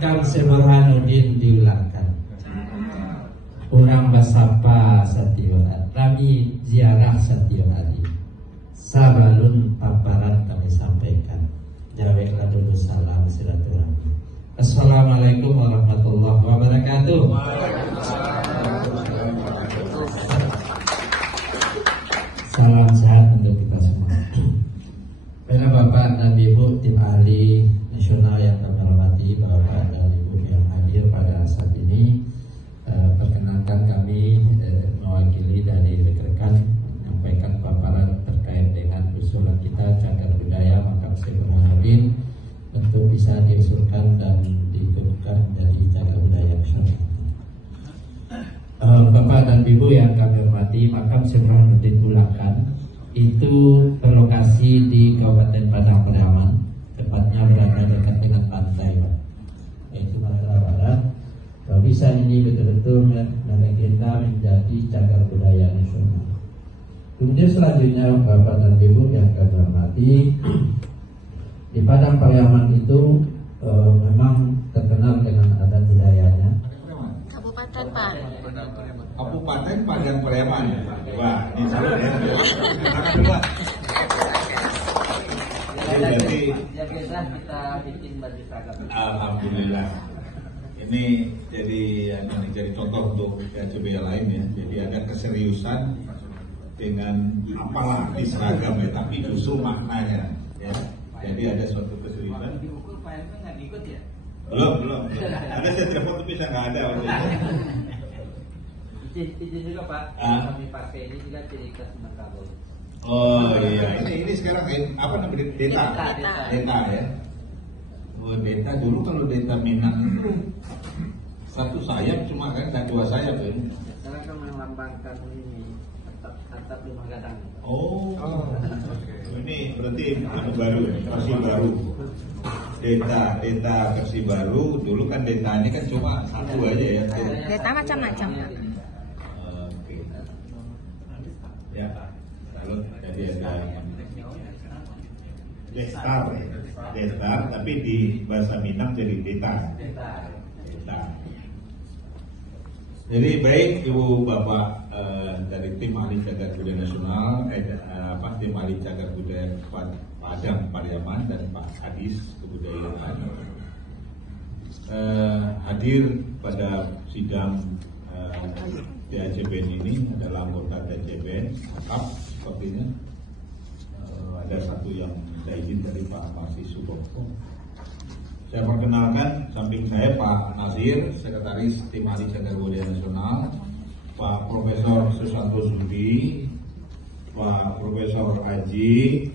Makam Burhanuddin diulangkan. Urang basapa Satyo kami ziarah Satyo Adi. Sabalun paparan kami sampaikan. Jawablah dulu salam silaturahmi. Assalamualaikum warahmatullahi wabarakatuh. Salam sehat untuk kita semua. Para Bapak dan Ibu tim ahli nasional yang kami hormati, Bapak dan Ibu yang hadir pada saat ini, perkenankan kami mewakili dari rekan-rekan menyampaikan paparan terkait dengan usulan kita cagar budaya Makam Burhanuddin untuk bisa diusulkan dan diikutkan dari cagar budaya nasional. Bapak dan Ibu yang kami hormati, Makam Burhanuddin Bulangkan itu berlokasi di Kabupaten Padang Pariaman, tepatnya berada dekat dengan pantai, yaitu Madura Barat. Kalau bisa ini betul-betul melegenda menjadi cagar budaya nasional. Kemudian selanjutnya Bapak dan Ibu yang kami hormati, di Padang Pariaman itu memang terkenal dengan adat budayanya. Kabupaten Pak. Kabupaten Padang Pariaman. Wah, ini salah ya. Jadi kita bikin baju seragam. Alhamdulillah. Ini jadi contoh untuk PACB yang lain ya. Jadi ada keseriusan dengan apalah di seragam ya, tapi justru maknanya ya. Jadi ada suatu keseriusan. Diukur Pak MP nggak diikut ya? Belum. Ada saya telepon tapi saya nggak ada waktu itu. Izin juga Pak, kami pakai ini juga ciri khas Minangkabau. Oh iya, ini sekarang apa namanya data ya. Oh data dulu kalau data Minang itu satu sayap cuma kan dua sayap ya. Sekarang kan melambangkan ini atap rumah gadang. Oh. Ini berarti baru ya, versi baru. Data versi baru. Dulu kan datanya kan cuma satu aja ya. Data macam-macam. Oke. Ya. Lalu jadi ada Destar, tapi di bahasa Minang jadi data. Jadi baik Ibu Bapak dari tim ahli cagar budaya nasional, tim ahli cagar budaya Padang Pariaman dan Pak Kadis Kebudayaan hadir pada sidang DACBN ini adalah anggota DACBN lengkap sepertinya. Ada satu yang minta izin dari Pak Masih Subokto. Saya perkenalkan samping saya Pak Nasir, Sekretaris Tim Ahli Cagar Budaya Nasional, Pak Profesor Susanto Sudi, Pak Profesor Haji,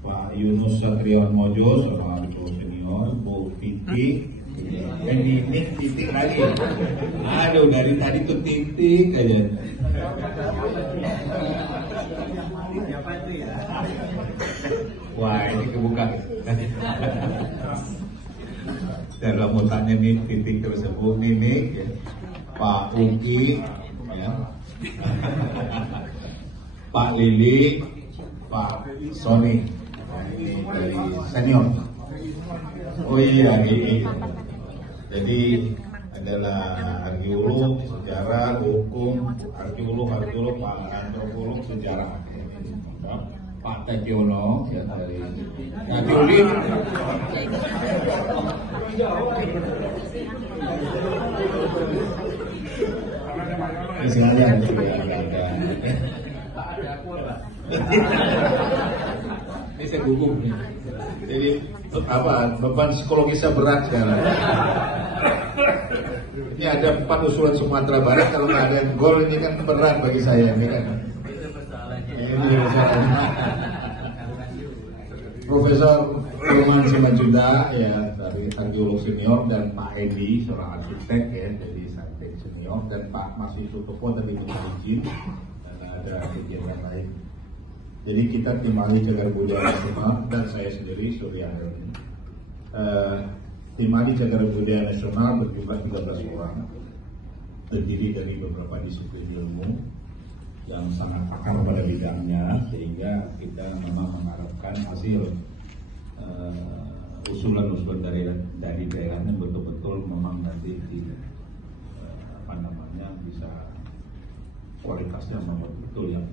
Pak Yunus Satriwan Mojo, sama Ketua Senior, Bu Titi, ini titik lagi. Aduh dari tadi tuh titik aja. Wah ini kebuka. Saya mau tanya nih titik tersebut nih ya. Pak Uki, ya. Pak Lili, Pak Sony, ini dari senior. Oh iya ini. Jadi adalah arkeolog, sejarah, hukum, arkeolog, Pak antropolog, sejarah. Pak Tediono ya dari Nadiulin. Misalnya juga ada. Ini saya gugup nih. Jadi beban psikologisnya berat sekarang. Ini ada 4 usulan Sumatera Barat, kalau nggak ada gol ini kan berat bagi saya. Ini kan. Profesor Firman Simanjunta ya dari arkeolog senior dan Pak Edi seorang arsitek ya dari arsitek senior dan Pak Masih Sutopo tadi minta izin dan ada kegiatan lain. Jadi kita tim ahli cagar budaya nasional dan saya sendiri Suryanto. Tim ahli cagar budaya nasional berjumlah 13 orang, terdiri dari beberapa disiplin ilmu yang sangat pakar pada bidangnya, sehingga kita memang mengharapkan hasil usulan-usulan dari daerahnya betul-betul memang nanti bisa kualitasnya memang betul yang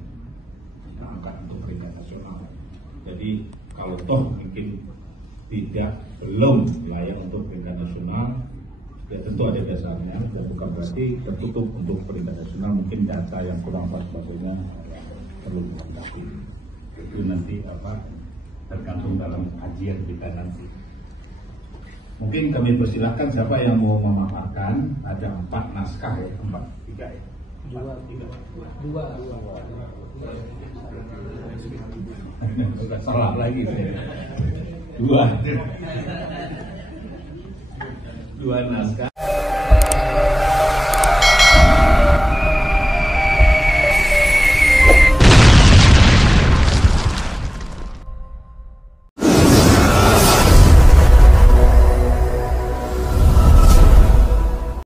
kita angkat untuk peringkat nasional. Jadi kalau toh mungkin belum layak untuk peringkat nasional, ya tentu ada dasarnya dan bukan berarti tertutup untuk peringkat nasional. Mungkin data yang kurang pas sebagainya perlu dilengkapi. Itu nanti tergantung dalam kajian kita nanti. Mungkin kami persilahkan siapa yang mau memaparkan. Ada 4 naskah ya, 3 ya. 2. Sudah salah lagi. 2 naskah.